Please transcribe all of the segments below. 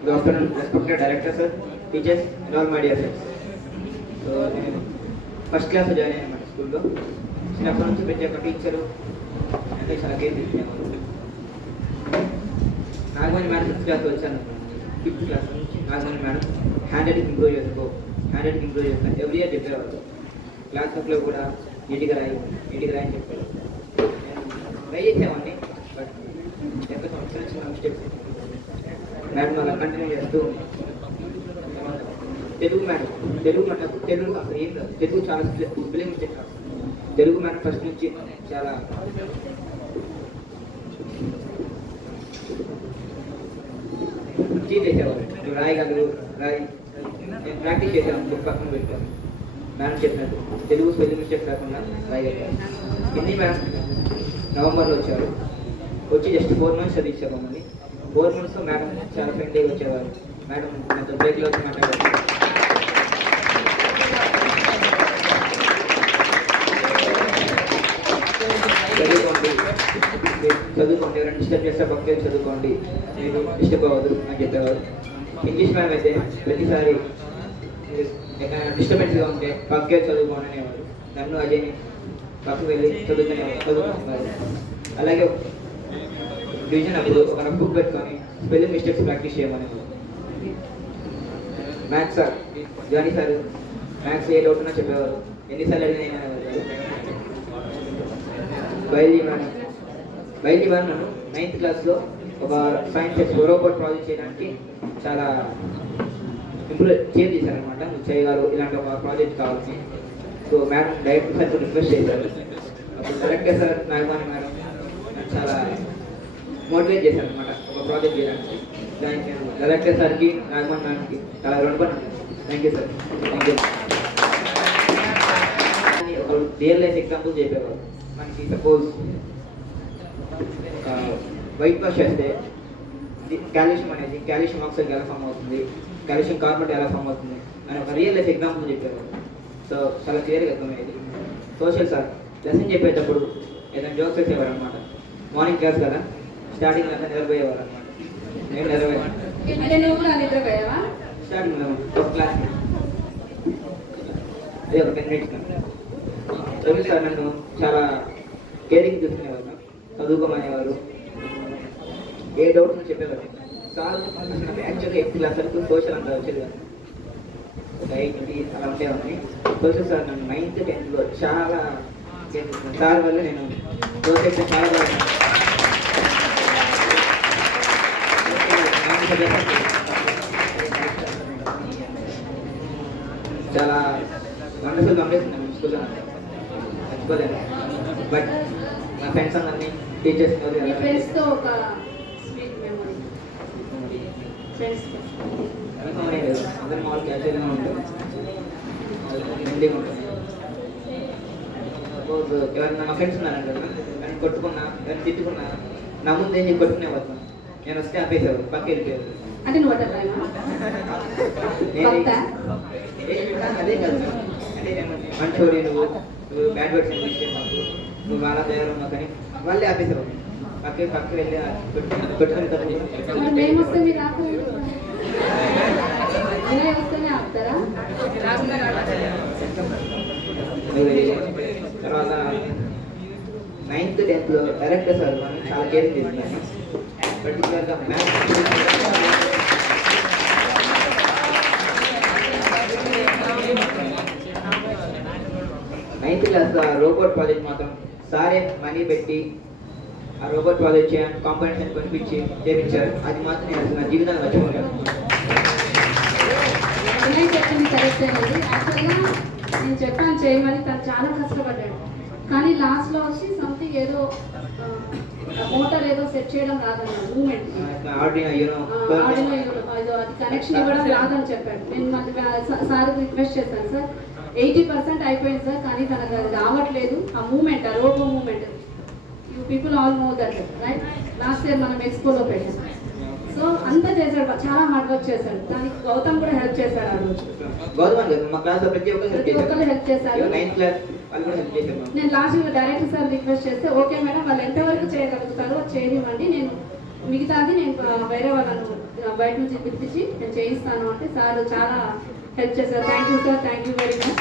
Good afternoon, respected director sir, teachers, and all my dear friends. So, నేను first class join అయ్యాను మన స్కూల్లో. చిన్నప్పటి నుంచి ప్రతి ఒక్క టీచరు అంటే చాలా కేర్ తీసుకునేవారు. నాగమణి మేడం ఫిఫ్త్ క్లాస్ వచ్చాను. ఫిఫ్త్ క్లాస్ నుంచి Nagamani madam hand writing improve చేసుకో, హ్యాండ్ రైటింగ్ ఇంప్రూవ్ చేస్తాను ఎవ్రీ ఇయర్ చెప్పేవారు. క్లాస్ వర్క్లో కూడా నీట్గా రాయని చెప్పారు. ట్రై చేసేవాడిని, బట్ ఎంత సంవత్సరం చిన్న మిస్టేక్స్ మేడం అలా కంటిన్యూ చేస్తూ తెలుగు మేడం తెలుగు అసలు ఏం కాదు, తెలుగు చాలా స్పెల్లింగ్ మిస్టేక్ కాదు. తెలుగు మేడం ఫస్ట్ నుంచి చాలా చీట్ చేసేవారు. నువ్వు రాయగలరు రాయి. నేను ప్రాక్టీస్ చేశాను, బుక్ పక్కన పెట్టాను. మేడం చెప్పినట్టు తెలుగు స్పెల్లింగ్ మిస్టేక్ కాకుండా రాయగలిగాను. హిందీ మేడం నవంబర్లో వచ్చారు. వచ్చి జస్ట్ 4 months చదివించారు మమ్మల్ని. 4 months మేడం చాలా ఫ్రెండ్లీగా వచ్చేవారు. మేడం నాతో బ్రేక్లో వచ్చి మాట్లాడారు. చదువుకోండి, ఎవరైనా డిస్టర్బ్ చేస్తే పక్కకి చదువుకోండి, మీరు డిస్టర్బ్ అవ్వదు అని చెప్పేవారు. ఇంగ్లీష్ మ్యామ్ అయితే ప్రతిసారి డిస్టర్బెన్స్గా ఉంటే పక్కకి చదువుకోండి అనేవారు. నన్ను అజయ్ని పక్కకు వెళ్ళి చదువుకునేవారు. అలాగే డివిజన్ అప్పుడు ఒక బుక్ పెట్టుకొని స్పెల్లింగ్ మిస్టేక్స్ ప్రాక్టీస్ చేయమనేవారు. Maths sir Johnny sir maths ఏ డౌట్ ఉన్నా చెప్పేవారు. ఎన్నిసార్లు అడిగినా ఏమనేవారు. బయలుదేరి నన్ను 9th క్లాస్లో ఒక సైన్స్ రోబోట్ ప్రాజెక్ట్ చేయడానికి చాలా చేంజ్ చేశారనమాట. నువ్వు చేయగలరు, ఇలాంటి ఒక ప్రాజెక్ట్ కావాలని. So madam director sir request చేశారు. అప్పుడు డైరెక్టర్ సార్ నాగమణి మేడం చాలా మోటివేట్ చేశారనమాట ఒక ప్రాజెక్ట్ చేయడానికి. దానికి నేను డైరెక్టర్ సార్కి నాగమణి మేడంకి చాలా రుణపడ్డాను. Thank you sir, thank you. ఒక రియల్ లైఫ్ ఎగ్జాంపుల్ చెప్పేవారు. మనకి సపోజ్ వైట్ వాష్ చేస్తే కాల్షియం ఆక్సైడ్ ఎలా ఫామ్ అవుతుంది, కాల్షియం కార్బోనేట్ ఎలా ఫామ్ అవుతుంది అని ఒక రియల్ లైఫ్ ఎగ్జాంపుల్ చెప్పేవారు. సో చాలా క్లియర్గా అర్థమయ్యేది. సోషల్ సార్ లెసన్ చెప్పేటప్పుడు ఏదైనా జోక్స్ వేసేవారు అనమాట. మార్నింగ్ క్లాస్ కదా, స్టార్టింగ్ అంతా నిద్రపోయేవారు అనమాట. నేను నిద్రపోయాను స్టార్టింగ్ ఒక క్లాస్. అదే ఒక 10 minutes. రవి సార్ నన్ను చాలా కేరింగ్ చూసుకునేవారు, చదువుకోమనేవారు, ఏ డౌట్ చెప్పేవారు. సార్ యాక్చువల్గా 8th క్లాస్ వరకు సోషల్ అంతా వచ్చేది కదా, 8 అలా ఉండేవాడిని. సోషల్ సార్ నన్ను 9th 10th చాలా సార్ వల్ల నేను సోషల్ చాలా చాలా వండర్ఫుల్ మెమరీస్ ఉన్నాయి స్కూల్లో. మర్చిపోలేను. బట్ నా ఫ్రెండ్స్ అందరినీ టీచర్స్ అందరి మామూలు క్యాజువల్గా ఉంటుంది, ఫ్రెండ్లీగా ఉంటుంది. సపోజ్ ఎవరైనా నా ఫ్రెండ్స్ ఉన్నారంటే నన్ను కొట్టుకున్నా, ఎవరైనా తిట్టుకున్నా నా ముందు ఏం చెప్పి కొట్టుకునేవారు. నేను వస్తే ఆపేసేవారు, పక్క వెళ్ళిపోయారు. అంటే నువ్వు అదే కాదు, అంటే నేను మంచోడి, నువ్వు బ్యాడ్ వర్డ్స్ నువ్వు వాళ్ళ తయారు ఉన్నావు కానీ వాళ్ళే ఆపేసేవారు. పక్క వెళ్ళి కొట్టుకుని తర్వాత 9th 10th డైరెక్టర్ సార్ మనం చాలా కేరింగ్ తీసుకున్నాను. పర్టికులర్గా maths 9th class robot project మాత్రం సారే మనీ పెట్టి ఆ రోబోట్ ప్రాజెక్ట్ చేయడానికి కాంపోనెంట్స్ కొనిపించి చేయించారు. అది మాత్రం నేను అసలు నా జీవితాన్ని మర్చిపోయాను. నేను చెప్పాను చేయమని, తను చాలా కష్టపడ్డాడు. కానీ లాస్ట్లో వచ్చి సంథింగ్ ఏదో మోటార్ ఏదో సెట్ చేయడం రాదన్నాడు, మూమెంట్ అది కనెక్షన్ ఇవ్వడం రాదని చెప్పాడు. నేను మళ్ళీ సార్ రిక్వెస్ట్ చేశాను, సార్ 80% అయిపోయింది సార్, కానీ తనకు అది రావట్లేదు. ఆ మూమెంట్, ఆ robo moment, you people all know that right. Last year మనం ఎక్స్పోలో పెట్టాం. సో అంతా చేశాడు, చాలా హార్డ్ వర్క్ చేశాడు. దానికి గౌతమ్ కూడా హెల్ప్ చేశాడు. ఆ రోజు ప్రతి ఒక్కరు హెల్ప్ చేశారు. నేను లాస్ట్ డైరెక్టర్ సార్ రిక్వెస్ట్ చేస్తే ఓకే మేడం, వాళ్ళు ఎంతవరకు చేయగలుగుతారో చేయనివ్వండి, నేను మిగతాది నేను వేరే వాళ్ళను బయట నుంచి పిలిపించి నేను చేయిస్తాను అంటే సార్ చాలా హెల్ప్ చేశారు. Thank you sir, thank you very much.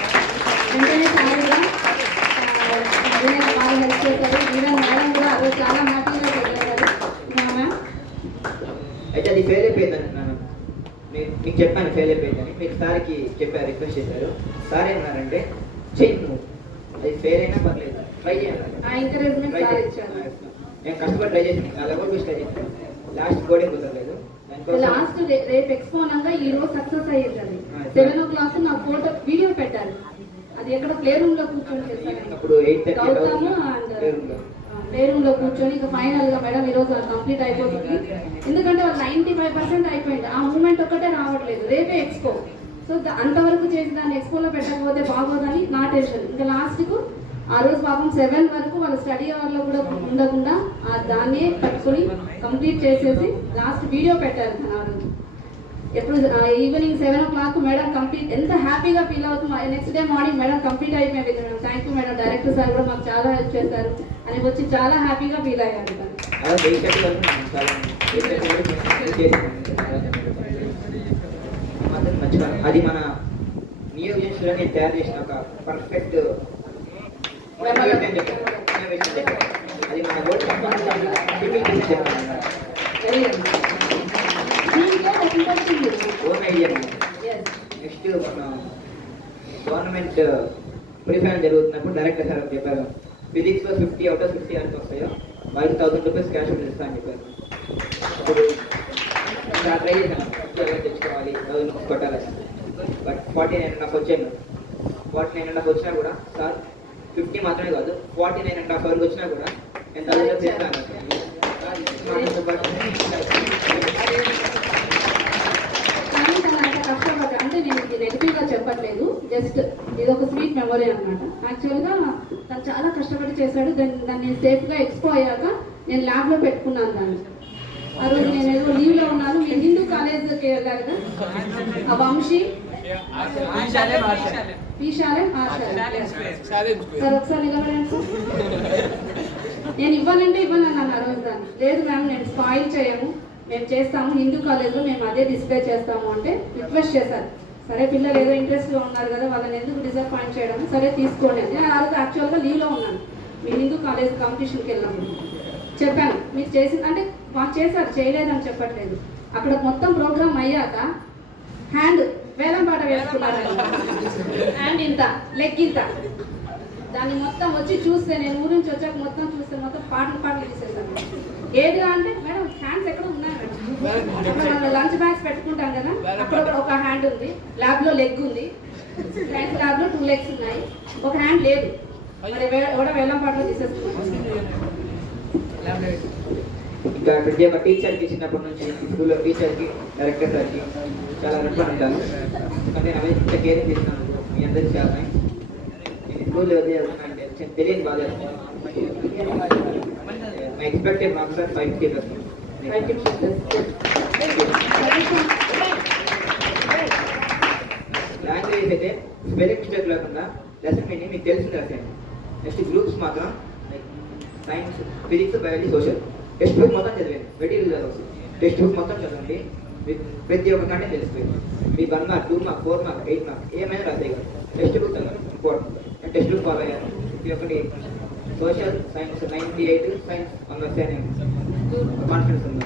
వెంటనే సార్ కూడా బాగా హెల్ప్ చేశారు. మేడం కూడా అదే చాలా హ్యాపీగా చెప్పారు మ్యామ్. అయితే అది ఫెయిల్ అయిపోయిందని అన్నాను. మీకు చెప్పాను ఫెయిల్ అయిపోయిందని. మీరు సార్కి చెప్పారు, రిక్వెస్ట్ చేశారు. సార్ ఏమన్నారంటే చెయ్యి నువ్వు, అది ఫెయిల్ అయినా పర్లేదు, ట్రై చేయాలి. ఆ ఎంకరేజ్మెంట్ సార్ ఇచ్చారు. నేను కష్టపడి ట్రై చేసాను, నా లెవెల్ బూస్ట్ ట్రై చేసాను. లాస్ట్ కోడింగ్ కుదరలేదు. లాస్ట్ రేపు ఎక్స్పో అనగా ఈ రోజు సక్సెస్ అయ్యేది. అది 7 o'clock నా ఫోటో వీడియో పెట్టారు. అది ఎక్కడ ప్లే రూమ్ లో కూర్చొని చేశారు. అప్పుడు 8:30 ప్లే రూమ్ లో కూర్చొని ఇక ఫైనల్ గా మేడం ఈ రోజు కంప్లీట్ అయిపోతుంది. ఎందుకంటే వాళ్ళు 95% అయిపోయింది. ఆ మూమెంట్ ఒక్కటే రావట్లేదు. రేపే ఎక్స్పో. సో అంతవరకు చేసి దాన్ని ఎక్స్పోలో పెట్టకపోతే బాగోదని నా టెన్షన్. ఇంకా లాస్ట్ కు ఆ రోజు పాపం 7 వరకు వాళ్ళ స్టడీ అవర్ లో కూడా ఉండకుండా దాన్ని పట్టుకొని కంప్లీట్ చేసేసి లాస్ట్ వీడియో పెట్టారు ఆ రోజు. ఎప్పుడు ఈవినింగ్ 7 o'clock మేడం కంప్లీట్ ఎంత హ్యాపీగా ఫీల్ అవుతుంది. Next day morning madam complete అయిపోయింది madam, thank you madam, director sir కూడా మాకు చాలా హెల్ప్ చేశారు అని వచ్చి చాలా హ్యాపీగా ఫీల్ అయ్యారు. అది మన నియోజకవర్గంలో నేను తయారు చేసిన ఒక పర్ఫెక్ట్ అది మన ఓన్ ఐడియా. నెక్స్ట్ మన గవర్నమెంట్ ప్రిఫరెన్స్ జరుగుతున్నప్పుడు డైరెక్టర్ సార్ చెప్పారు, ఫిజిక్స్లో 50 out of 50 ఎంత వస్తాయో వాళ్ళకి 1000 రూపీస్ క్యాష్ ఇస్తా అని చెప్పారు. అప్పుడు ట్రై చేశాను, తెచ్చుకోవాలి, కొట్టాలి. బట్ 49.5 వచ్చాను. 49.5 వచ్చినా కూడా సార్ 50 మాత్రమే కాదు 49.5 వరకు వచ్చినా కూడా ఎంత చేస్తాను. అంటే నేను ఇది నెగిటివ్ గా చెప్పట్లేదు, జస్ట్ ఇది ఒక స్వీట్ మెమొరీ అన్నమాట. యాక్చువల్ గా తను చాలా కష్టపడి చేశాడు. దాన్ని సేఫ్ గా ఎక్స్పో అయ్యాక నేను ల్యాబ్ లో పెట్టుకున్నాను దాన్ని. ఆ రోజు నేను ఏదో లీవ్ లో ఉన్నాను. మీరు హిందూ కాలేజ్కి వెళ్ళారు కదా, ఆ వంశీ పీశాలెం సార్ ఒకసారి నిలబడండి సార్. నేను ఇవ్వాలంటే ఇవ్వాలన్నాను ఆ రోజు దాన్ని. లేదు మ్యామ్ నేను స్పాయిల్ చేయము, మేము చేస్తాము, హిందూ కాలేజ్లో మేము అదే డిస్ప్లే చేస్తాము అంటే రిక్వెస్ట్ చేశారు. సరే పిల్లలు ఏదో ఇంట్రెస్ట్గా ఉన్నారు కదా, వాళ్ళని ఎందుకు డిసప్పాయింట్ చేయడం, సరే తీసుకోండి అని. నేను ఆ రోజు యాక్చువల్గా లీవ్లో ఉన్నాను. మీ హిందూ కాలేజ్ కాంపిటీషన్కి వెళ్ళినప్పుడు చెప్పాను మీరు చేసింది అంటే మాకు చేశారు, చేయలేదని చెప్పట్లేదు. అక్కడ మొత్తం ప్రోగ్రామ్ అయ్యాక హ్యాండ్ వేలం పాట వేసుకున్నారు. హ్యాండ్ ఇంత, లెగ్ ఇంత, దాన్ని మొత్తం వచ్చి చూస్తే నేను ఊరి నుంచి వచ్చాక మొత్తం చూస్తే మొత్తం పాటలు తీసేసాను. ఏదిరా అంటే మేడం హ్యాండ్స్ ఎక్కడ ఉన్నాయి మేడం, మనం లంచ్ బ్యాగ్స్ పెట్టుకుంటాం కదా, అక్కడ ఒక హ్యాండ్ ఉంది, ల్యాబ్ లో లెగ్ ఉంది, సైన్స్ ల్యాబ్ లో 2 legs ఉన్నాయి, ఒక హ్యాండ్ లేదు. మరి ఎవడో వేలం పాటలో తీసేసుకున్నాను. ఇంకా ప్రతి ఒక్క టీచర్కి చిన్నప్పటి నుంచి స్కూల్లో టీచర్కి డైరెక్టర్ సార్కి చాలా రెస్పాండ్ ఉంటాను. ఎందుకంటే నేను ఇంత కేరింగ్ చేస్తున్నాను మీ అందరికీ చాలా. నేను స్కూల్లో అంటే తెలియని బాధ. My expected marks are 50%. Language అయితే స్పెల్లింగ్ మిస్టేక్ లేకుండా లెసన్ మీనింగ్ మీకు తెలిసింది రాశాను. నెక్స్ట్ గ్రూప్స్ మాత్రం science, physics, biology, social textbook మొత్తం చదివాను. మెటీరియల్ చదవచ్చు, టెక్స్ట్ బుక్ మొత్తం చదవండి, ప్రతి ఒక్క కంటే తెలిసిపోయింది. మీ 1 mark, 2 mark, 4 mark, 8 mark ఏమైనా రాసాయి కదా, టెక్స్ట్ బుక్ చదవండి ఇంపార్టెంట్. నేను టెక్స్ట్ బుక్ ఫాలో అయ్యాను. ప్రతి ఒక్కటి సోషల్ సైన్స్ 98, సైన్స్ 100 కాన్ఫిడెన్స్ ఉంది.